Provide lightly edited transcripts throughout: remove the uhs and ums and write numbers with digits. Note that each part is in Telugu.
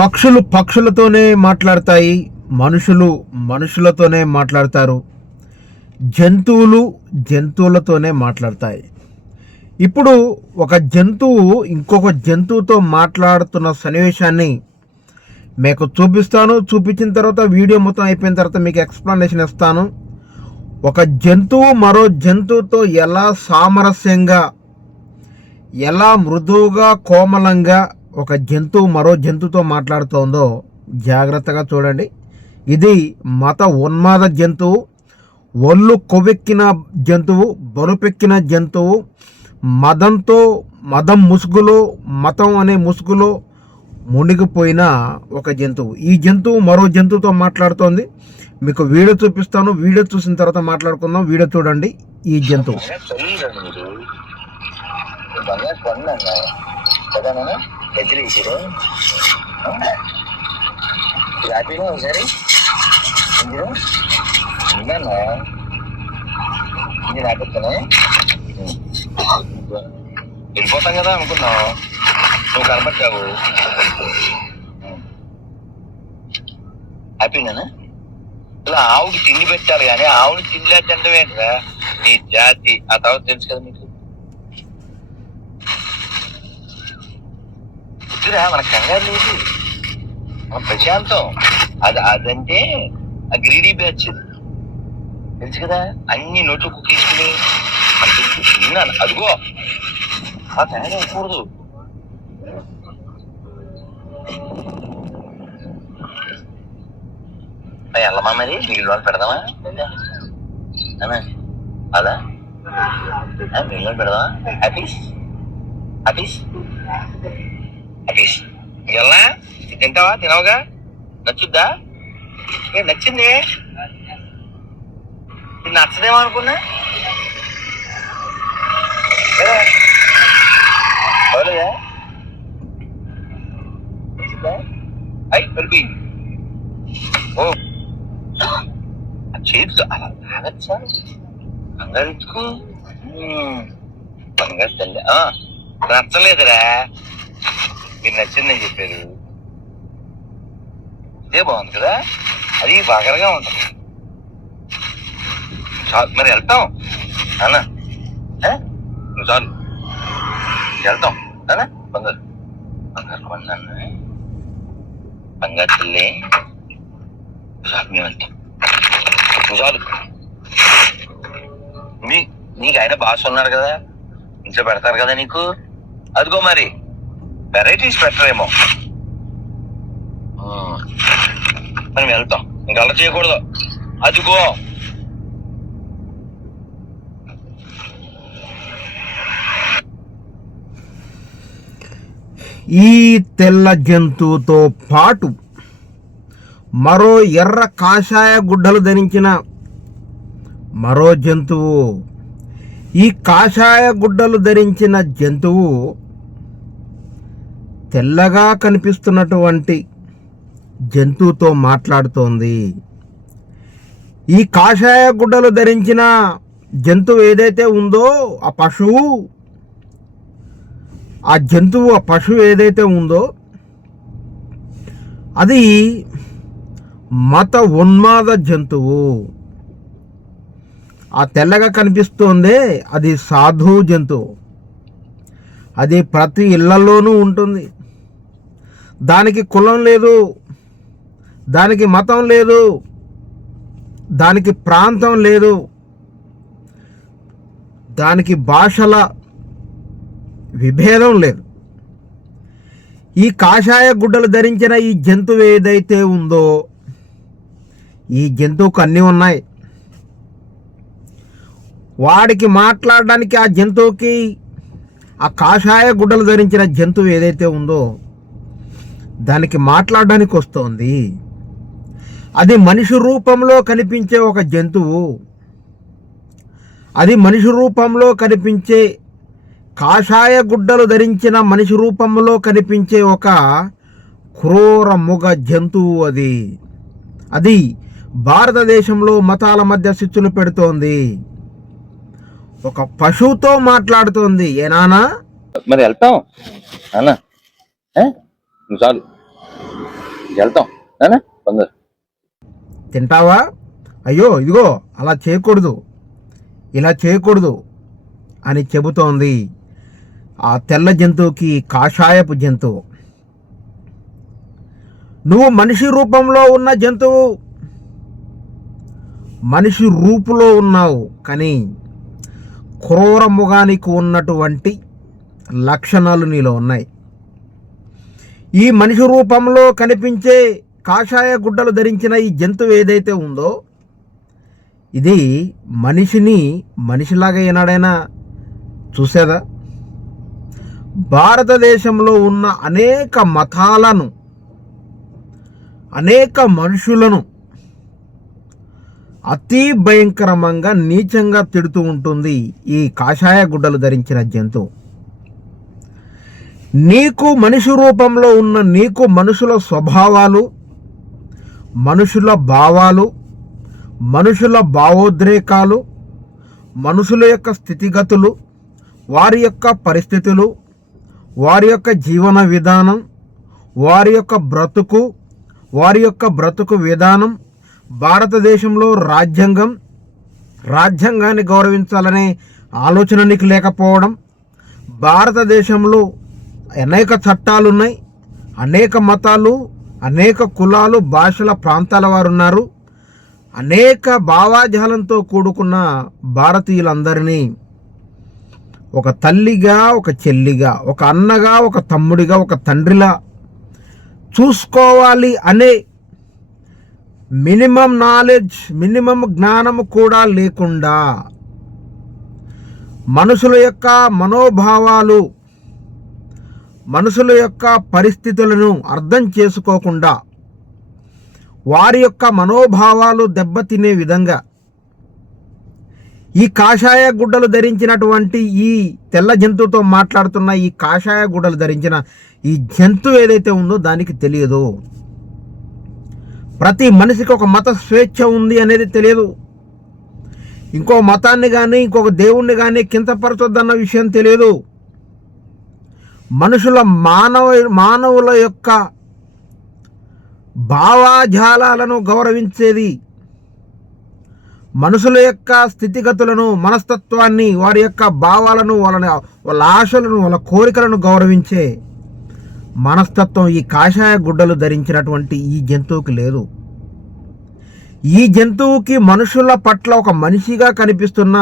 పక్షులు పక్షులతోనే మాట్లాడతాయి, మనుషులు మనుషులతోనే మాట్లాడతారు, జంతువులు జంతువులతోనే మాట్లాడతాయి. ఇప్పుడు ఒక జంతువు ఇంకొక జంతువుతో మాట్లాడుతున్న సన్నివేశాన్ని మీకు చూపిస్తాను. చూపించిన తర్వాత వీడియో మొత్తం అయిపోయిన తర్వాత మీకు ఎక్స్ప్లెనేషన్ ఇస్తాను. ఒక జంతువు మరో జంతువుతో ఎలా సామరస్యంగా, ఎలా మృదువుగా, కోమలంగా ఒక జంతువు మరో జంతువుతో మాట్లాడుతోందో జాగ్రత్తగా చూడండి. ఇది మత ఉన్మాద జంతువు, ఒళ్ళు కొవ్వెక్కిన జంతువు, బరుపెక్కిన జంతువు, మతం ముసుగులో, మతం అనే ముసుగులో మునిగిపోయిన ఒక జంతువు. ఈ జంతువు మరో జంతువుతో మాట్లాడుతోంది. మీకు వీడియో చూపిస్తాను. వీడియో చూసిన తర్వాత మాట్లాడుకుందాం. వీడియో చూడండి. ఈ జంతువు వెళ్ళిపోతాం కదా అనుకున్నావు, నువ్వు కనపడ్డావు. హ్యాపీనా? ఇలా ఆవుకి తిండి పెట్టాలి కానీ ఆవుని తిండి లేదంటే ఏంటరా నీ జాతి. ఆ తర్వాత తెలుసు కదా నీకు. వద్దురా, మన కంగారు లేదు, మన ప్రశాంతం. అదంటే ఆ గ్రీడీ బ్యాచ్ తెలుసు కదా, అన్ని నోట్లు కుక్కేసుకుని తిన్నాను. అదిగో ఆ తయారు అవ్వకూడదు. వెళ్ళమా మరి మిగిలిన వాళ్ళు పెడదామా? అదా మిగిలిన పెడదామా? హ్యాపీస్ హ్యాపీస్ హ్యాపీస్ ఎలా తింటావా? తినవుగా? నచ్చుద్దా? ఏ నచ్చింది? నచ్చదేమో అనుకున్నా. వెళ్ళి ఓ చేతితో అలా తాగచ్చా? బంగారుకు బంగారు తల్లి నచ్చలేదురా, మీరు నచ్చిందని చెప్పారు. ఇదే బాగుంది కదా, అది బాగరగా ఉంటుంది. మరి వెళ్తాం అన్న, నువ్వు చాలు వెళ్తాం అన్నా. బంగారు బంగారు కొన్నాను, బంగారు తల్లి మేము వెళ్తాం. నువ్వు చాలు. నీకు ఆయన బాస్ ఉన్నారు కదా, ఇంట్లో పెడతారు కదా నీకు. అదిగో మరి వెరైటీస్ పెట్టరేమో. మనం వెళ్తాం, ఇంకా అలా చేయకూడదు. అదిగో ఈ తెల్ల జంతువుతో పాటు మరో ఎర్ర కాషాయ గుడ్డలు ధరించిన మరో జంతువు. ఈ కాషాయ గుడ్డలు ధరించిన జంతువు తెల్లగా కనిపిస్తున్నటువంటి జంతువుతో మాట్లాడుతోంది. ఈ కాషాయ గుడ్డలు ధరించిన జంతువు ఏదైతే ఉందో, ఆ పశువు, ఆ జంతువు, ఆ పశువు ఏదైతే ఉందో అది మత ఉన్మాద జంతువు. ఆ తెల్లగా కనిపిస్తోందే అది సాధు జంతువు. అది ప్రతి ఇళ్లలోనూ ఉంటుంది. దానికి కులం లేదు, దానికి మతం లేదు, దానికి ప్రాంతం లేదు, దానికి భాషల విభేదం లేదు. ఈ కాషాయ గుడ్డలు ధరించిన ఈ జంతువు ఏదైతే ఉందో, ఈ జంతువుకు అన్నీ ఉన్నాయి. వాడికి మాట్లాడడానికి, ఆ జంతువుకి, ఆ కాషాయ గుడ్డలు ధరించిన జంతువు ఏదైతే ఉందో దానికి మాట్లాడడానికి వస్తోంది. అది మనిషి రూపంలో కనిపించే ఒక జంతువు. అది మనిషి రూపంలో కనిపించే, కాషాయ గుడ్డలు ధరించిన మనిషి రూపంలో కనిపించే ఒక క్రూర మృగ జంతువు. అది భారతదేశంలో మతాల మధ్య చిచ్చులు పెడుతోంది. ఒక పశువుతో మాట్లాడుతోంది. ఏనానా మరి వెళ్తాం అన్న, నువ్వు చాలు. వెళ్తాం తొందర. తింటావా? అయ్యో ఇదిగో అలా చేయకూడదు, ఇలా చేయకూడదు అని చెబుతోంది ఆ తెల్ల జంతువుకి కాషాయపు జంతువు. నువ్వు మనిషి రూపంలో ఉన్న జంతువు, మనిషి రూపులో ఉన్నావు, కానీ క్రూర మృగానికి ఉన్నటువంటి లక్షణాలు నీలో ఉన్నాయి. ఈ మనిషి రూపంలో కనిపించే కాషాయ గుడ్డలు ధరించిన ఈ జంతువు ఏదైతే ఉందో ఇది మనిషిని మనిషిలాగా ఏనాడైనా చూసేదా? భారతదేశంలో ఉన్న అనేక మతాలను, అనేక మనుషులను అతి భయంకరంగా నీచంగా తిడుతూ ఉంటుంది ఈ కాషాయ గుడ్డలు ధరించిన జంతువు. నీకు మనిషి రూపంలో ఉన్న నీకు మనుషుల స్వభావాలు, మనుషుల భావాలు, మనుషుల భావోద్రేకాలు, మనుషుల యొక్క స్థితిగతులు, వారి యొక్క పరిస్థితులు, వారి యొక్క జీవన విధానం, వారి యొక్క బ్రతుకు, వారి యొక్క బ్రతుకు విధానం, భారతదేశంలో రాజ్యాంగాన్ని గౌరవించాలనే ఆలోచన నీకు లేకపోవడం, భారతదేశంలో అనేక చట్టాలు ఉన్నాయి, అనేక మతాలు, అనేక కులాలు, భాషల, ప్రాంతాల వారు ఉన్నారు, అనేక భావాజాలంతో కూడుకున్న భారతీయులందరినీ ఒక తల్లిగా, ఒక చెల్లిగా, ఒక అన్నగా, ఒక తమ్ముడిగా, ఒక తండ్రిలా చూసుకోవాలి అనే మినిమం నాలెడ్జ్, మినిమం జ్ఞానం కూడా లేకుండా మనుషుల యొక్క మనోభావాలు, మనుషుల యొక్క పరిస్థితులను అర్థం చేసుకోకుండా వారి యొక్క మనోభావాలు దెబ్బతినే విధంగా ఈ కాషాయ గుడ్డలు ధరించినటువంటి ఈ తెల్ల జంతువుతో మాట్లాడుతున్న ఈ కాషాయ గుడ్డలు ధరించిన ఈ జంతువు ఏదైతే ఉందో దానికి తెలియదు. ప్రతి మనిషికి ఒక మత స్వేచ్ఛ ఉంది అనేది తెలియదు. ఇంకో మతాన్ని కానీ ఇంకొక దేవుణ్ణి కానీ కించపరచొద్దన్న విషయం తెలియదు. మానవుల యొక్క భావాజాలను గౌరవించేది, మనుషుల యొక్క స్థితిగతులను, మనస్తత్వాన్ని, వారి యొక్క భావాలను, వాళ్ళ ఆశలను, వాళ్ళ కోరికలను గౌరవించే మనస్తత్వం ఈ కాషాయ గుడ్డలు ధరించినటువంటి ఈ జంతువుకి లేదు. ఈ జంతువుకి మనుషుల పట్ల ఒక మనిషిగా కనిపిస్తున్న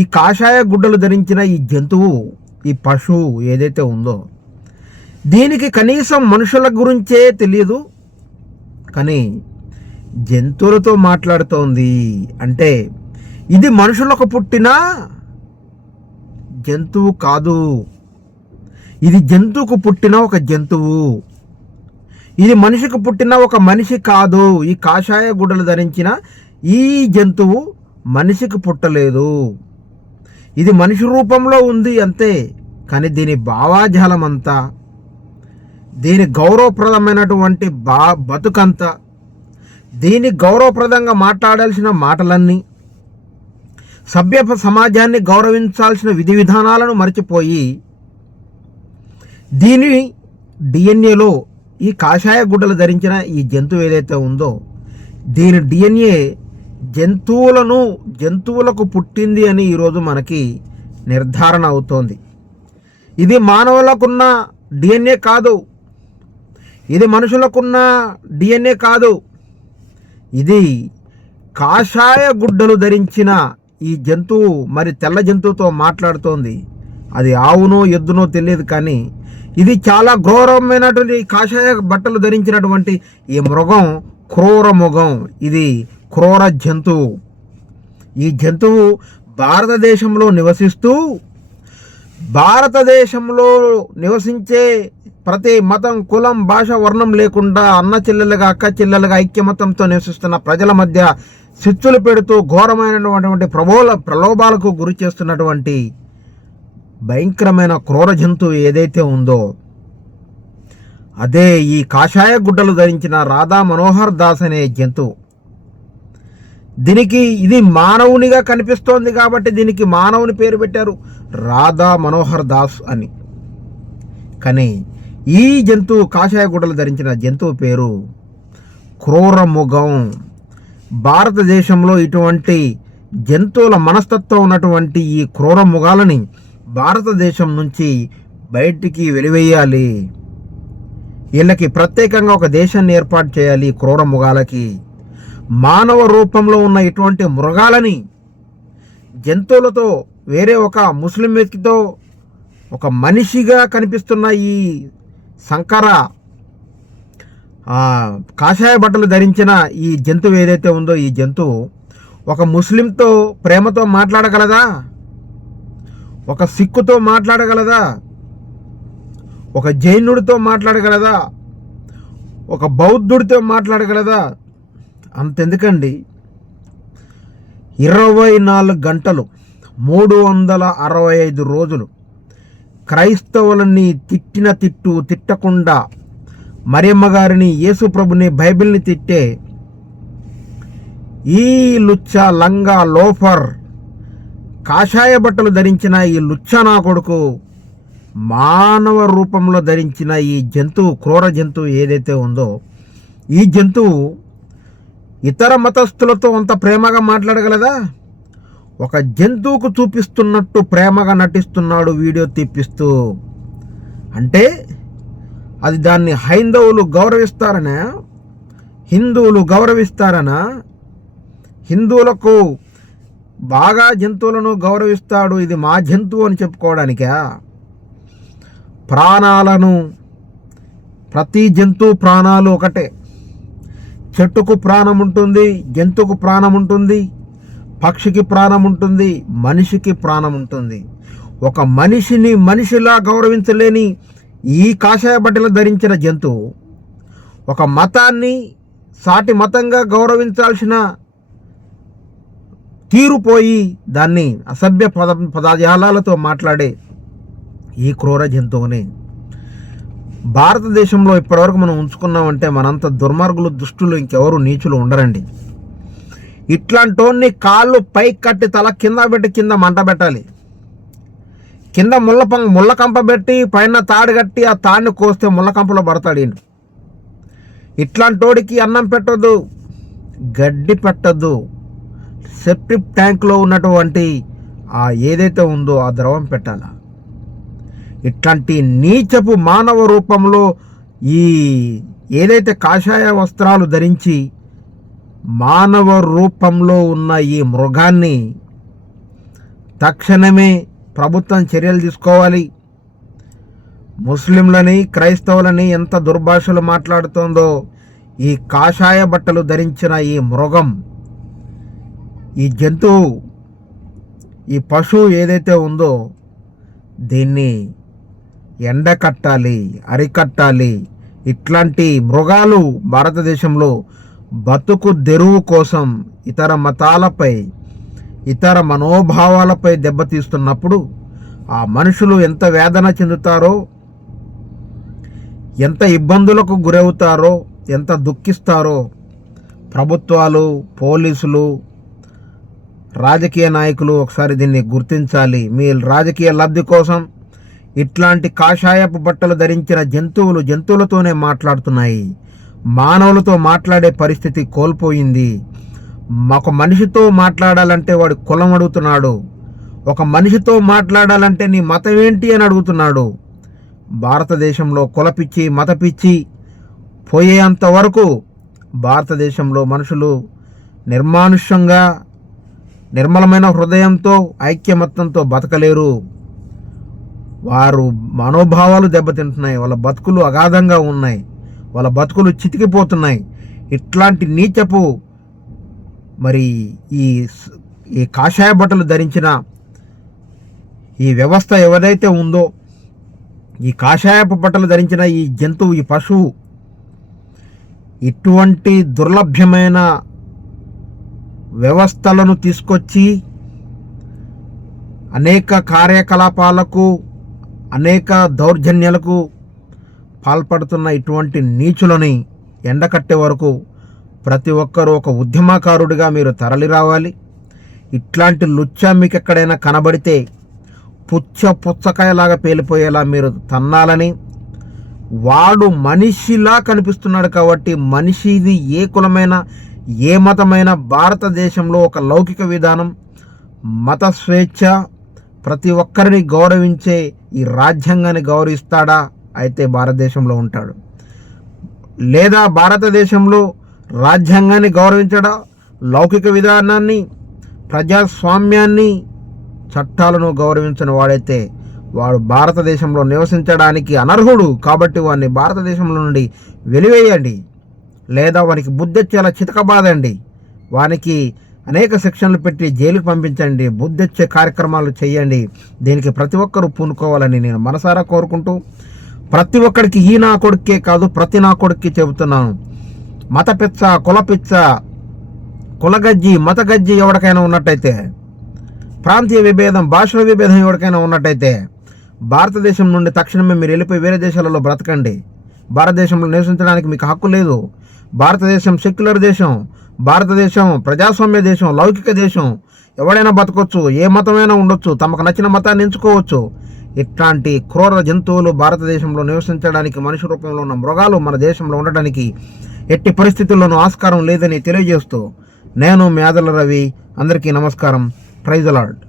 ఈ కాషాయ గుడ్డలు ధరించిన ఈ జంతువు, ఈ పశువు ఏదైతే ఉందో దీనికి కనీసం మనుషుల గురించే తెలియదు, కానీ జంతువులతో మాట్లాడుతోంది. అంటే ఇది మనుషులకు పుట్టిన జంతువు కాదు, ఇది జంతువుకు పుట్టిన ఒక జంతువు, ఇది మనిషికి పుట్టిన ఒక మనిషి కాదు. ఈ కాషాయ గుడ్డలు ధరించిన ఈ జంతువు మనిషికి పుట్టలేదు, ఇది మనిషి రూపంలో ఉంది అంతే, కానీ దీని భావాజాలం అంతా, దీని గౌరవప్రదమైనటువంటి బతుకంతా, దీని గౌరవప్రదంగా మాట్లాడాల్సిన మాటలన్నీ, సభ్య సమాజాన్ని గౌరవించాల్సిన విధి విధానాలను మర్చిపోయి దీని డిఎన్ఏలో ఈ కాషాయ గుడ్డలు ధరించిన ఈ జంతువు ఏదైతే ఉందో దీని డిఎన్ఏ జంతువులకు పుట్టింది అని ఈరోజు మనకి నిర్ధారణ అవుతోంది. ఇది మానవులకున్న డిఎన్ఏ కాదు, ఇది మనుషులకున్న డిఎన్ఏ కాదు, ఇది కాషాయ గుడ్డలు ధరించిన ఈ జంతువు మరి తెల్ల జంతువుతో మాట్లాడుతోంది. అది ఆవునో ఎద్దునో తెలియదు, కానీ ఇది చాలా ఘోరమైనటువంటి కాషాయ బట్టలు ధరించినటువంటి ఈ మృగం క్రూర మృగం, ఇది క్రూర జంతువు. ఈ జంతువు భారతదేశంలో నివసించే ప్రతి మతం, కులం, భాష, వర్ణం లేకుండా అన్న చెల్లెలుగా, అక్క చెల్లెలుగా ఐక్యమతంతో నివసిస్తున్న ప్రజల మధ్య చిచ్చులు పెడుతూ ఘోరమైనటువంటి ప్రలోభాలకు గురి చేస్తున్నటువంటి భయంకరమైన క్రూర జంతువు ఏదైతే ఉందో అదే ఈ కాషాయ గుడ్డలు ధరించిన రాధా మనోహర్ దాస్ అనే జంతువు. దీనికి ఇది మానవునిగా కనిపిస్తోంది కాబట్టి దీనికి మానవుని పేరు పెట్టారు, రాధా మనోహర్ దాస్ అని. కానీ ఈ జంతువు, కాషాయ గుడ్డలు ధరించిన జంతువు పేరు క్రూర మృగం. భారతదేశంలో ఇటువంటి జంతువుల మనస్తత్వం ఉన్నటువంటి ఈ క్రూర మృగాలని భారతదేశం నుంచి బయటికి వెలివేయాలి. వీళ్ళకి ప్రత్యేకంగా ఒక దేశాన్ని ఏర్పాటు చేయాలి. క్రూర మృగాలకి మానవ రూపంలో ఉన్న ఇటువంటి మృగాలని జంతువులతో వేరే ఒక ముస్లిం వ్యక్తితో ఒక మనిషిగా కనిపిస్తున్న ఈ సంకర కాషాయ బట్టలు ధరించిన ఈ జంతువు ఏదైతే ఉందో ఈ జంతువు ఒక ముస్లింతో ప్రేమతో మాట్లాడగలదా? ఒక సిక్కుతో మాట్లాడగలదా? ఒక జైనుడితో మాట్లాడగలదా? ఒక బౌద్ధుడితో మాట్లాడగలదా? అంతెందుకండి, 24 గంటలు 365 రోజులు క్రైస్తవులని తిట్టిన తిట్టకుండా మరియమ్మ గారిని, యేసు ప్రభుని, బైబిల్ని తిట్టే ఈ లుచ్చా లంగా లోఫర్ కాషాయ బట్టలు ధరించిన ఈ లుచ్చా నా కొడుకు మానవ రూపంలో ధరించిన ఈ జంతువు, క్రూర జంతువు ఏదైతే ఉందో ఈ జంతువు ఇతర మతస్థులతో అంత ప్రేమగా మాట్లాడగలదా? ఒక జంతువుకు చూపిస్తున్నట్టు ప్రేమగా నటిస్తున్నాడు వీడియో తీపిస్తూ. అంటే అది దాన్ని హైందవులు గౌరవిస్తారనా? హిందువులు గౌరవిస్తారనా? హిందువులకు బాగా జంతువులను గౌరవిస్తాడు, ఇది మా జంతువు అని చెప్పుకోవడానికా? ప్రాణాలను, ప్రతి జంతువు ప్రాణాలు ఒకటే. చెట్టుకు ప్రాణం ఉంటుంది, జంతువుకు ప్రాణం ఉంటుంది, పక్షికి ప్రాణం ఉంటుంది, మనిషికి ప్రాణం ఉంటుంది. ఒక మనిషిని మనిషిలా గౌరవించలేని ఈ కాషాయ బట్టలు ధరించిన జంతువు ఒక మతాన్ని సాటి మతంగా గౌరవించాల్సిన తీరుపోయి దాన్ని అసభ్య పదజాలాలతో మాట్లాడే ఈ క్రూర జంతువుని భారతదేశంలో ఇప్పటివరకు మనం ఉంచుకున్నామంటే మనంత దుర్మార్గులు, దుష్టులు ఇంకెవరు నీచులు ఉండరండి. ఇట్లాంటోన్ని కాళ్ళు పైకి కట్టి తల కింద పెట్టి కింద మంట పెట్టాలి. కింద ముళ్ళకంప పెట్టి పైన తాడు కట్టి ఆ తాడిని కోస్తే ముళ్ళకంపలో పడతాడు ఈయన. ఇట్లాంటోడికి అన్నం పెట్టద్దు, గడ్డి పెట్టద్దు, సెప్టిక్ ట్యాంక్లో ఉన్నటువంటి ఏదైతే ఉందో ఆ ద్రవం పెట్టాల. ఇట్లాంటి నీచపు మానవ రూపంలో ఈ ఏదైతే కాషాయ వస్త్రాలు ధరించి మానవ రూపంలో ఉన్న ఈ మృగాన్ని తక్షణమే ప్రభుత్వం చర్యలు తీసుకోవాలి. ముస్లింలని, క్రైస్తవులని ఎంత దుర్భాషలు మాట్లాడుతోందో ఈ కాషాయ బట్టలు ధరించిన ఈ మృగం, ఈ జంతువు, ఈ పశువు ఏదైతే ఉందో దీన్ని ఎండకట్టాలి, అరికట్టాలి. ఇట్లాంటి మృగాలు భారతదేశంలో బతుకు తెరువు కోసం ఇతర మతాలపై, ఇతర మనోభావాలపై దెబ్బతీస్తున్నప్పుడు ఆ మనుషులు ఎంత వేదన చెందుతారో, ఎంత ఇబ్బందులకు గురవుతారో, ఎంత దుఃఖిస్తారో ప్రభుత్వాలు, పోలీసులు, రాజకీయ నాయకులు ఒకసారి దీన్ని గుర్తించాలి. మీ రాజకీయ లబ్ధి కోసం ఇట్లాంటి కాషాయపు బట్టలు ధరించిన జంతువులతోనే మాట్లాడుతున్నాయి. మానవులతో మాట్లాడే పరిస్థితి కోల్పోయింది. ఒక మనిషితో మాట్లాడాలంటే వాడు కులం అడుగుతున్నాడు. ఒక మనిషితో మాట్లాడాలంటే నీ మతం ఏంటి అని అడుగుతున్నాడు. భారతదేశంలో కులపిచ్చి, మతపిచ్చి పోయేంత వరకు భారతదేశంలో మనుషులు నిర్మానుష్యంగా, నిర్మలమైన హృదయంతో, ఐక్యమత్యంతో బతకలేరు. వారు మనోభావాలు దెబ్బతింటున్నాయి. వాళ్ళ బతుకులు అగాధంగా ఉన్నాయి. వాళ్ళ బతుకులు చితికిపోతున్నాయి. ఇట్లాంటి నీచపు మరి ఈ కాషాయ బట్టలు ధరించిన ఈ వ్యవస్థ ఎవరైతే ఉందో, ఈ కాషాయపు బట్టలు ధరించిన ఈ జంతువు, ఈ పశువు ఇటువంటి దుర్లభ్యమైన వ్యవస్థలను తీసుకొచ్చి అనేక కార్యకలాపాలకు, అనేక దౌర్జన్యాలకు పాల్పడుతున్న ఇటువంటి నీచులని ఎండకట్టే వరకు ప్రతి ఒక్కరూ ఒక ఉద్యమకారుడిగా మీరు తరలి రావాలి. ఇట్లాంటి లుచ్చా మీకు ఎక్కడైనా కనబడితే పుచ్చకాయలాగా పేలిపోయేలా మీరు తన్నాలని, వాడు మనిషిలా కనిపిస్తున్నాడు కాబట్టి మనిషిది ఏ కులమైన ఏ మతమైన భారతదేశంలో ఒక లౌకిక విధానం, మత స్వేచ్ఛ, ప్రతి ఒక్కరిని గౌరవించే ఈ రాజ్యాంగాన్ని గౌరవిస్తాడా? అయితే భారతదేశంలో ఉంటాడు. లేదా భారతదేశంలో రాజ్యాంగాన్ని గౌరవించడా? లౌకిక విధానాన్ని, ప్రజాస్వామ్యాన్ని, చట్టాలను గౌరవించని వాడైతే వాడు భారతదేశంలో నివసించడానికి అనర్హుడు. కాబట్టి వాడిని భారతదేశంలో నుండి వెలివేయండి, లేదా వానికి బుద్ధెచ్చేలా చితకబాదండి, వానికి అనేక సెక్షన్లు పెట్టి జైలుకు పంపించండి, బుద్ధెచ్చే కార్యక్రమాలు చేయండి. దీనికి ప్రతి ఒక్కరూ పూనుకోవాలని నేను మనసారా కోరుకుంటూ, ప్రతి ఒక్కడికి ఈ నా కొడుకే కాదు ప్రతి నా కొడుక్కి చెబుతున్నాను, మత పిచ్చ, కుల పిచ్చ, కులగజ్జి, మత గజ్జి ఎవరికైనా ఉన్నట్టయితే, ప్రాంతీయ విభేదం, భాషల విభేదం ఎవరికైనా ఉన్నట్టయితే భారతదేశం నుండి తక్షణమే మీరు వెళ్ళిపోయి వేరే దేశాలలో బ్రతకండి. భారతదేశంలో నివసించడానికి మీకు హక్కు లేదు. భారతదేశం సెక్యులర్ దేశం, భారతదేశం ప్రజాస్వామ్య దేశం, లౌకిక దేశం. ఎవడైనా బతకొచ్చు, ఏ మతమైనా ఉండొచ్చు, తమకు నచ్చిన మతాన్ని ఎంచుకోవచ్చు. ఇట్లాంటి క్రూర జంతువులు భారతదేశంలో నివసించడానికి, మనిషి రూపంలో ఉన్న మృగాలు మన దేశంలో ఉండడానికి ఎట్టి పరిస్థితుల్లోనూ ఆస్కారం లేదని తెలియజేస్తూ నేను మీ ఆదల రవి. అందరికీ నమస్కారం. Praise the lord.